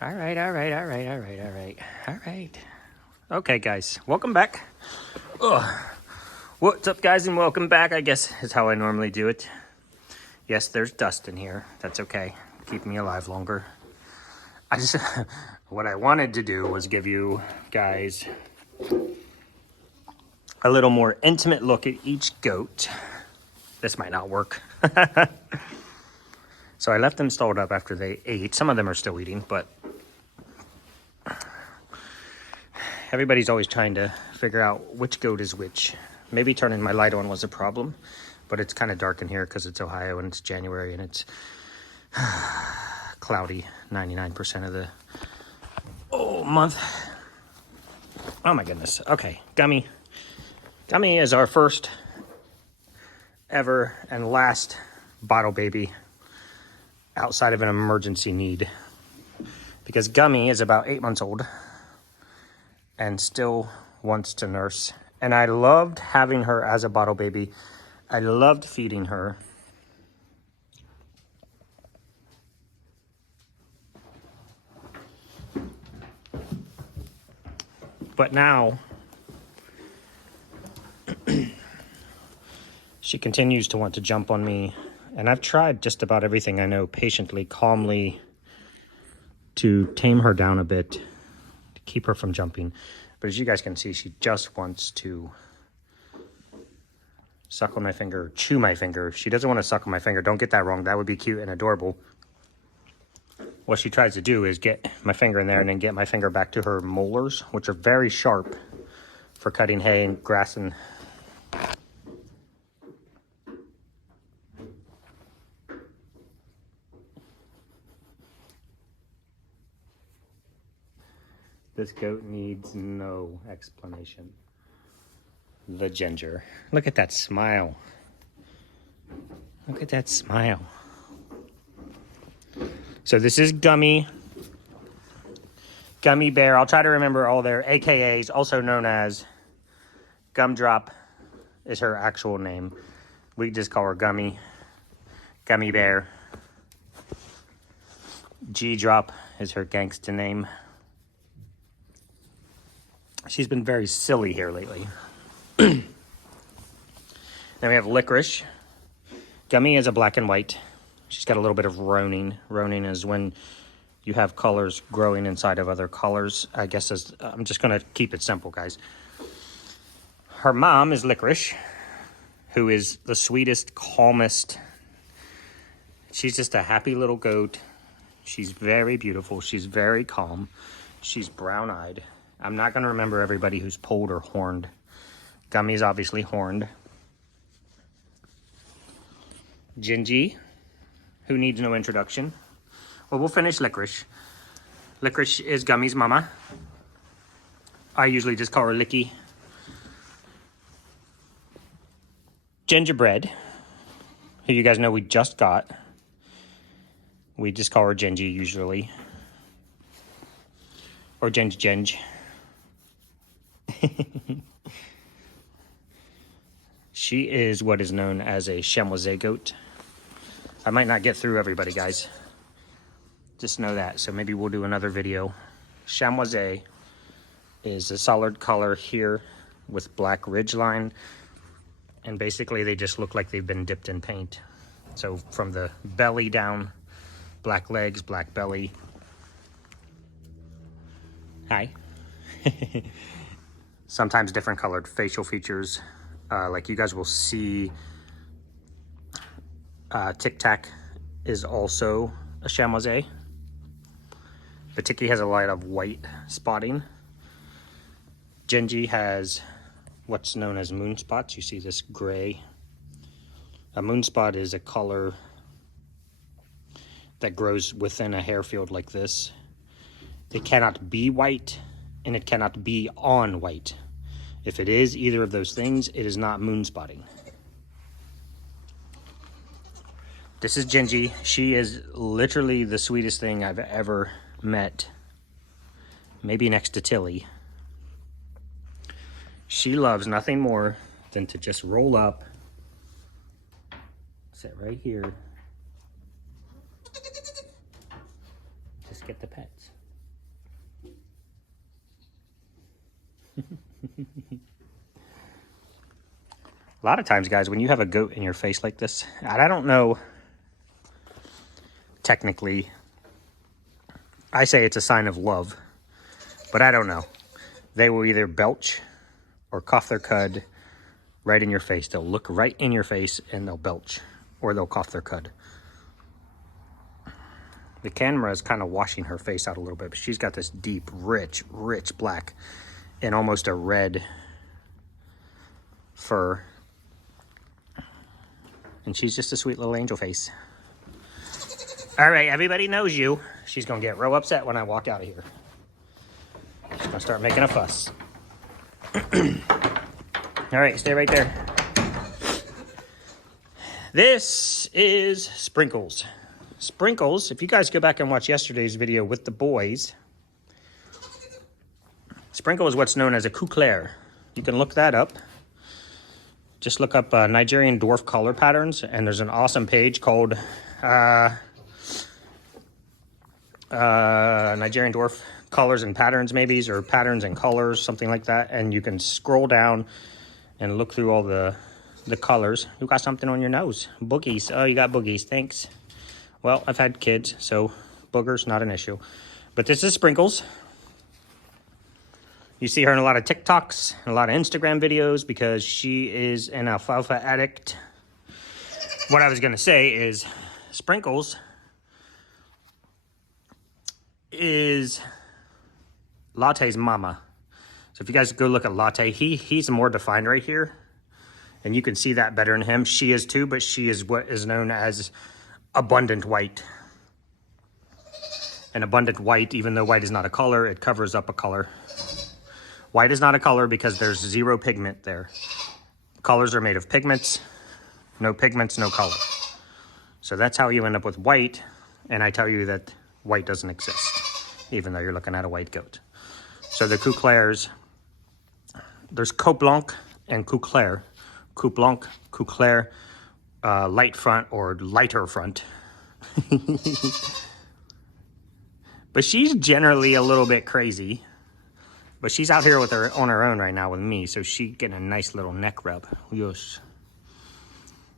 All right. Okay, guys, welcome back. Ugh. What's up, guys, and welcome back, I guess is how I normally do it. Yes, there's dust in here. That's okay. Keep me alive longer. What I wanted to do was give you guys a little more intimate look at each goat. This might not work. So I left them stalled up after they ate. Some of them are still eating, but everybody's always trying to figure out which goat is which. Maybe turning my light on was a problem, but it's kind of dark in here because it's Ohio and it's January and it's cloudy 99% of the month. Oh my goodness. Okay, Gummy. Gummy is our first ever and last bottle baby outside of an emergency need, because Gummy is about 8 months old and still wants to nurse. And I loved having her as a bottle baby. I loved feeding her. But now she continues to want to jump on me. And I've tried just about everything I know patiently, calmly, to tame her down a bit, to keep her from jumping. But as you guys can see, she just wants to suck on my finger, chew my finger. She doesn't want to suck on my finger. Don't get that wrong. That would be cute and adorable. What she tries to do is get my finger in there and then get my finger back to her molars, which are very sharp for cutting hay and grass and this goat needs no explanation. The ginger. Look at that smile. Look at that smile. So this is Gummy. Gummy Bear. I'll try to remember all their AKAs, also known as Gumdrop is her actual name. We just call her Gummy. Gummy Bear. G-Drop is her gangsta name. She's been very silly here lately. Then we have Licorice. Gummy is a black and white. She's got a little bit of roaning. Roaning is when you have colors growing inside of other colors. I guess I'm just going to keep it simple, guys. Her mom is Licorice, who is the sweetest, calmest. She's just a happy little goat. She's very beautiful. She's very calm. She's brown-eyed. I'm not going to remember everybody who's polled or horned. Gummy's obviously horned. Gingy, who needs no introduction. Well, we'll finish Licorice. Licorice is Gummy's mama. I usually just call her Licky. Gingerbread, who you guys know we just got. We just call her Gingy usually. Or Ginge. She is what is known as a chamois goat. I might not get through everybody, guys. Just know that. So maybe we'll do another video. Chamois is a solid color here with black ridgeline. And basically they just look like they've been dipped in paint. So from the belly down, black legs, black belly. Hi. Sometimes different colored facial features. Like you guys will see, Tic Tac is also a chamois. But Tiki has a lot of white spotting. Gingy has what's known as moon spots. You see this gray. A moon spot is a color that grows within a hair field like this. It cannot be white and it cannot be on white. If it is either of those things, it is not moon spotting. This is Gingy. She is literally the sweetest thing I've ever met. Maybe next to Tilly. She loves nothing more than to just roll up, sit right here, just get the pets. A lot of times, guys, when you have a goat in your face like this, and I don't know, technically, I say it's a sign of love, but I don't know. They will either belch or cough their cud right in your face. They'll look right in your face and they'll belch, or they'll cough their cud. The camera is kind of washing her face out a little bit, but she's got this deep, rich black and almost a red fur. And she's just a sweet little angel face. All right, everybody knows you. She's gonna get real upset when I walk out of here. She's gonna start making a fuss. All right, stay right there. This is Sprinkles. Sprinkles, if you guys go back and watch yesterday's video with the boys, Sprinkle is what's known as a couclaire. You can look that up. Just look up Nigerian dwarf collar patterns, and there's an awesome page called Nigerian dwarf colors and patterns, maybe, or patterns and colors, something like that. And you can scroll down and look through all the colors. You got something on your nose. Boogies. Oh, you got boogies. Thanks. Well, I've had kids, so boogers, not an issue. But this is Sprinkles. You see her in a lot of TikToks and a lot of Instagram videos because she is an alfalfa addict. What I was going to say is Sprinkles is Latte's mama. So if you guys go look at Latte, he's more defined right here. And you can see that better in him. She is too, but she is what is known as abundant white. And abundant white, even though white is not a color, it covers up a color. White is not a color because there's zero pigment there. Colors are made of pigments. No pigments, no color. So that's how you end up with white. And I tell you that white doesn't exist, even though you're looking at a white goat. So the couclairs, there's Cote Blanc and couclaire. Cote Blanc, couclaire, light front or lighter front. But she's generally a little bit crazy. But she's out here with her on her own right now with me, so she's getting a nice little neck rub. Yes.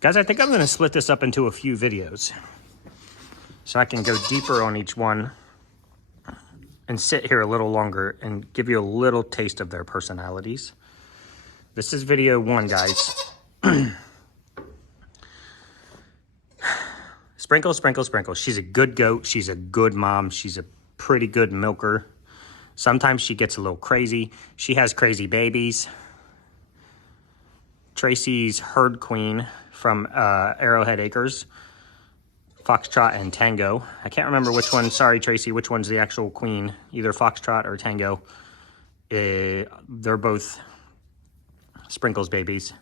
Guys, I think I'm going to split this up into a few videos so I can go deeper on each one and sit here a little longer and give you a little taste of their personalities. This is video 1, guys. Sprinkle, Sprinkle, Sprinkle. She's a good goat. She's a good mom. She's a pretty good milker. Sometimes she gets a little crazy. She has crazy babies. Tracy's herd queen from Arrowhead Acres. Foxtrot and Tango. I can't remember which one. Sorry, Tracy, which one's the actual queen. Either Foxtrot or Tango. They're both Sprinkles babies.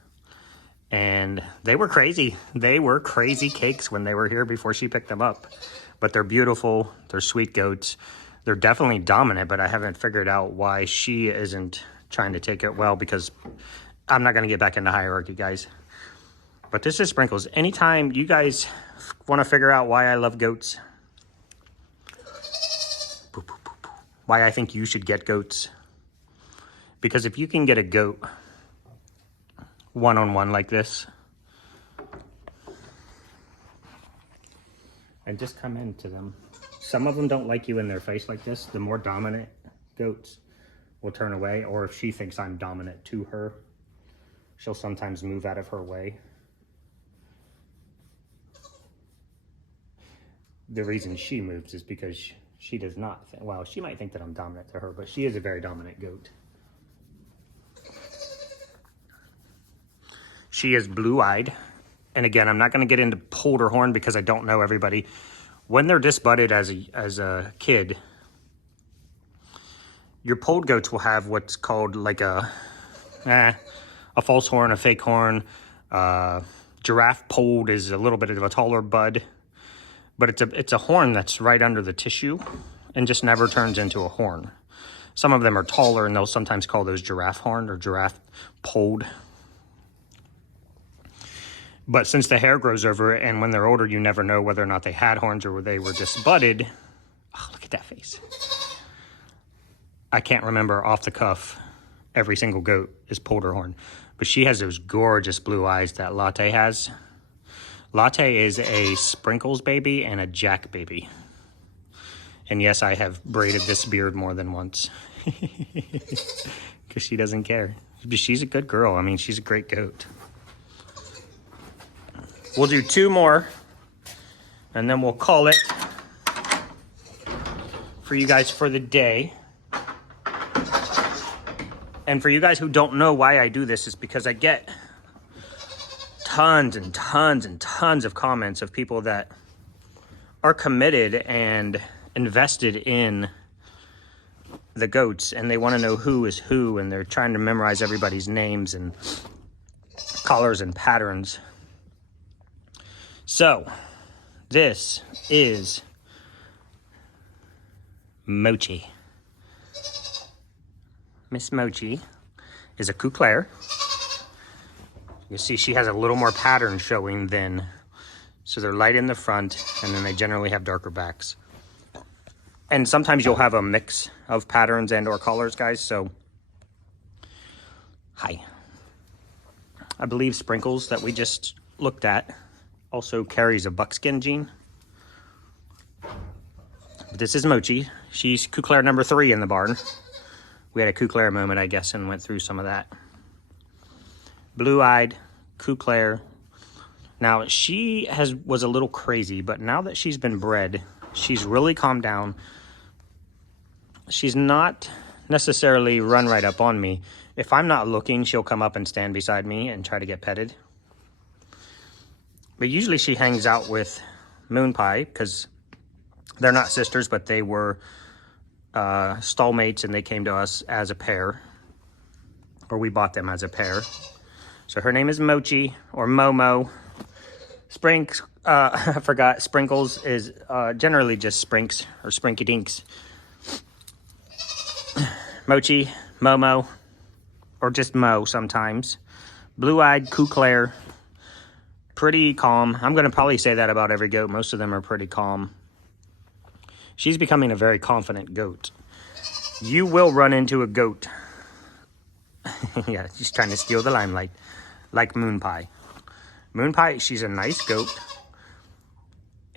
And they were crazy. They were crazy cakes when they were here before she picked them up. But they're beautiful. They're sweet goats. They're definitely dominant, but I haven't figured out why she isn't trying to take it well, because I'm not going to get back into hierarchy, guys. But this is Sprinkles. Anytime you guys want to figure out why I love goats, why I think you should get goats, because if you can get a goat one-on-one like this and just come into them. Some of them don't like you in their face like this. The more dominant goats will turn away, or if she thinks I'm dominant to her, she'll sometimes move out of her way. The reason she moves is because she does not think, well, she might think that I'm dominant to her, but she is a very dominant goat. She is blue-eyed. And again, I'm not going to get into pulled or horn because I don't know everybody. When they're disbudded as a kid, your polled goats will have what's called like a false horn, a fake horn. Giraffe polled is a little bit of a taller bud, but it's a horn that's right under the tissue and just never turns into a horn. Some of them are taller, and they'll sometimes call those giraffe horn or giraffe polled. But since the hair grows over it, and when they're older, you never know whether or not they had horns or they were just budded. Oh, look at that face. I can't remember off the cuff every single goat is pulled her horn. But she has those gorgeous blue eyes that Latte has. Latte is a Sprinkles baby and a Jack baby. And yes, I have braided this beard more than once. Because she doesn't care. She's a good girl. I mean, she's a great goat. We'll do 2 more. And then we'll call it for you guys for the day. And for you guys who don't know why I do this, is because I get tons and tons and tons of comments of people that are committed and invested in the goats, and they want to know who is who, and they're trying to memorize everybody's names and colors and patterns. So this is Mochi. Miss Mochi is a Couclaire. You see she has a little more pattern showing than, so they're light in the front, and then they generally have darker backs. And sometimes you'll have a mix of patterns and or colors, guys, so hi. I believe Sprinkles that we just looked at also carries a buckskin gene. But this is Mochi. She's Couclaire number 3 in the barn. We had a Couclaire moment, I guess, and went through some of that. Blue-eyed Couclaire. Now, she was a little crazy, but now that she's been bred, she's really calmed down. She's not necessarily run right up on me. If I'm not looking, she'll come up and stand beside me and try to get petted. But usually she hangs out with MoonPie, because they're not sisters, but they were stall mates, and they came to us as a pair, or we bought them as a pair. So her name is Mochi, or Momo. I forgot, Sprinkles is generally just Sprinks, or Sprinky Dinks. Mochi, Momo, or just Mo sometimes. Blue-eyed Couclaire, pretty calm. I'm going to probably say that about every goat. Most of them are pretty calm. She's becoming a very confident goat. You will run into a goat. Yeah, she's trying to steal the limelight, like MoonPie. MoonPie, she's a nice goat.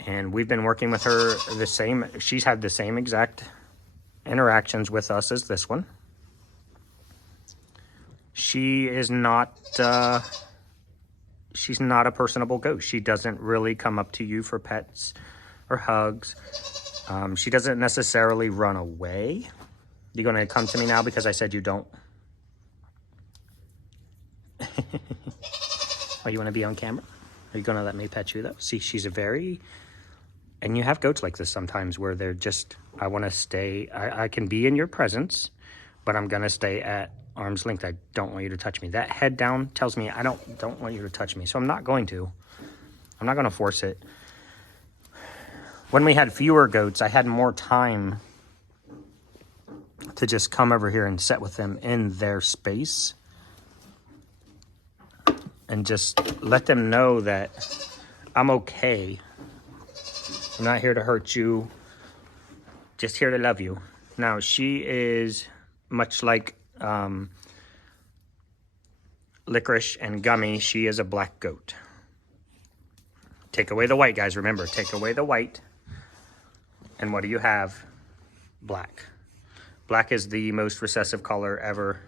And we've been working with her the same. She's had the same exact interactions with us as this one. She is not, she's not a personable goat. She doesn't really come up to you for pets or hugs. She doesn't necessarily run away. You gonna come to me now because I said you don't? Oh, you wanna be on camera? Are you gonna let me pet you though? See, she's a very, and you have goats like this sometimes where they're just, I wanna stay, I can be in your presence, but I'm gonna stay at arm's length. I don't want you to touch me. That head down tells me I don't want you to touch me. So I'm not going to. I'm not gonna force it. When we had fewer goats, I had more time to just come over here and sit with them in their space and just let them know that I'm okay. I'm not here to hurt you, just here to love you. Now, she is much like Licorice and Gummy. She is a black goat. Take away the white, guys. Remember, take away the white. And what do you have? Black. Black is the most recessive color ever.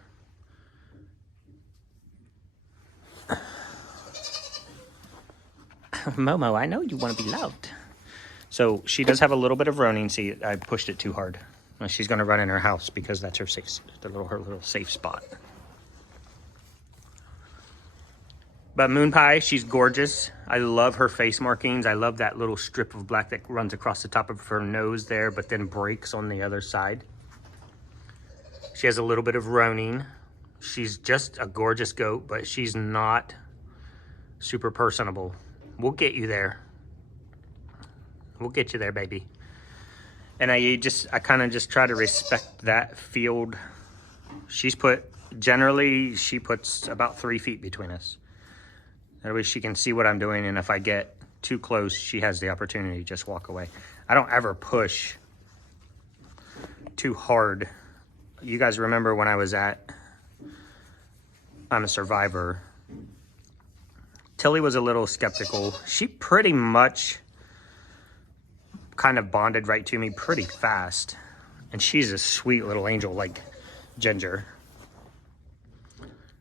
Momo, I know you want to be loved. So she does have a little bit of roaning. See, I pushed it too hard. She's going to run in her house because that's her little safe spot. But MoonPie, she's gorgeous. I love her face markings. I love that little strip of black that runs across the top of her nose there, but then breaks on the other side. She has a little bit of roaning. She's just a gorgeous goat, but she's not super personable. We'll get you there. We'll get you there, baby. And I kind of just try to respect that field. Generally, she puts about 3 feet between us. That way she can see what I'm doing, and if I get too close, she has the opportunity to just walk away. I don't ever push too hard. You guys remember when I was at I'm a survivor. Tilly was a little skeptical. She pretty much kind of bonded right to me pretty fast. And she's a sweet little angel like Ginger.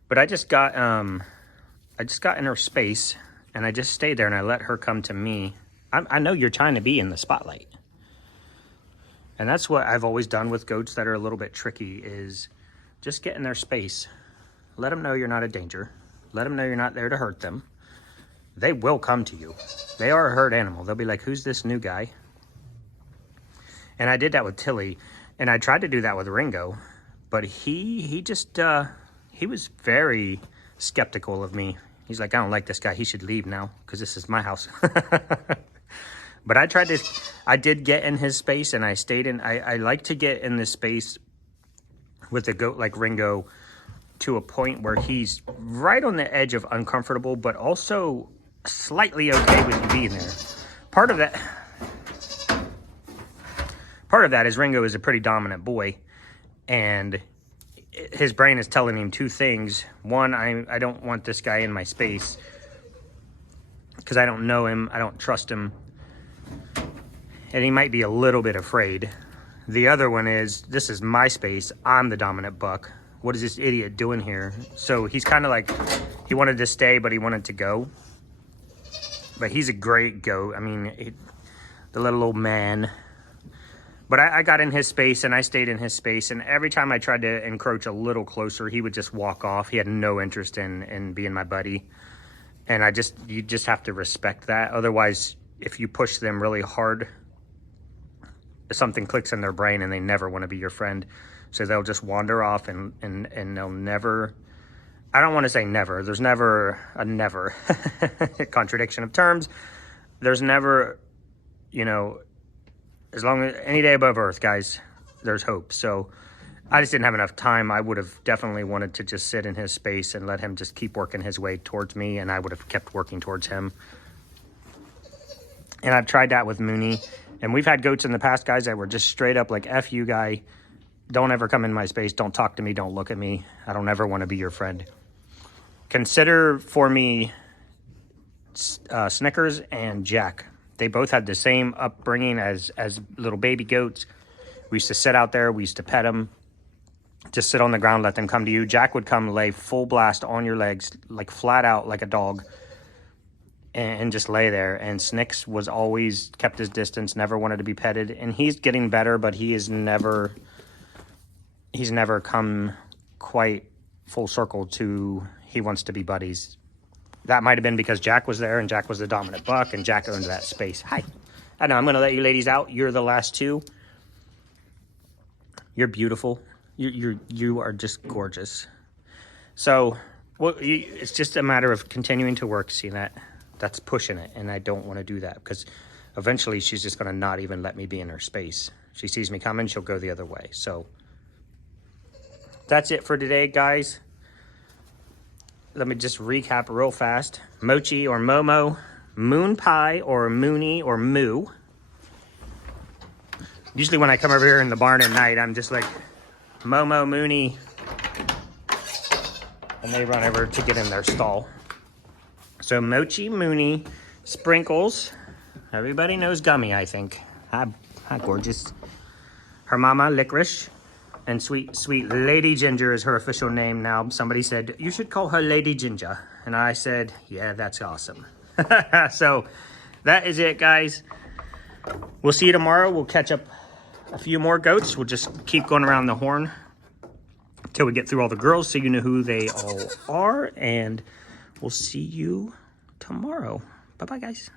But I just got in her space and I just stayed there and I let her come to me. I know you're trying to be in the spotlight. And that's what I've always done with goats that are a little bit tricky, is just get in their space. Let them know you're not a danger. Let them know you're not there to hurt them. They will come to you. They are a herd animal. They'll be like, who's this new guy? And I did that with Tilly. And I tried to do that with Ringo. But he just, he was very skeptical of me. He's like, I don't like this guy. He should leave now because this is my house. But I did get in his space and I stayed in. I like to get in this space with a goat like Ringo to a point where he's right on the edge of uncomfortable, but also slightly okay with you being there. Part of that is Ringo is a pretty dominant boy, and his brain is telling him two things. One, I don't want this guy in my space because I don't know him, I don't trust him, and he might be a little bit afraid. The other one is, this is my space, I'm the dominant buck. What is this idiot doing here? So he's kind of like, he wanted to stay, but he wanted to go. But he's a great goat. I mean, the little old man. But I got in his space and I stayed in his space. And every time I tried to encroach a little closer, he would just walk off. He had no interest in being my buddy. And you just have to respect that. Otherwise, if you push them really hard, something clicks in their brain and they never want to be your friend. So they'll just wander off and they'll never, I don't want to say never. There's never a never. Contradiction of terms. There's never, you know, as long as any day above earth, guys, there's hope. So I just didn't have enough time. I would have definitely wanted to just sit in his space and let him just keep working his way towards me, and I would have kept working towards him. And I've tried that with Mooney. And we've had goats in the past, guys, that were just straight up like, F you, guy. Don't ever come in my space. Don't talk to me. Don't look at me. I don't ever want to be your friend. Consider for me Snickers and Jack. They both had the same upbringing as little baby goats. We used to sit out there. We used to pet them. Just sit on the ground, let them come to you. Jack would come lay full blast on your legs, like flat out like a dog, and just lay there. And Snicks was always kept his distance, never wanted to be petted. And he's getting better, but he's never come quite full circle to he wants to be buddies. That might have been because Jack was there and Jack was the dominant buck and Jack owned that space. Hi. I know, I'm going to let you ladies out. You're the last two. You're beautiful. You are just gorgeous. So, well, it's just a matter of continuing to work. See that? That's pushing it, and I don't want to do that because eventually she's just going to not even let me be in her space. She sees me coming, she'll go the other way. So that's it for today, guys. Let me just recap real fast. Mochi or Momo, MoonPie or Mooney or Moo. Usually when I come over here in the barn at night, I'm just like, Momo, Mooney, and they run over to get in their stall. So Mochi, Mooney, Sprinkles. Everybody knows Gummy, I think. Hi, gorgeous. Her mama, Licorice. And sweet Lady Ginger is her official name now. Somebody said, you should call her Lady Ginger. And I said, yeah, that's awesome. So that is it, guys. We'll see you tomorrow. We'll catch up a few more goats. We'll just keep going around the horn until we get through all the girls so you know who they all are. And we'll see you tomorrow. Bye-bye, guys.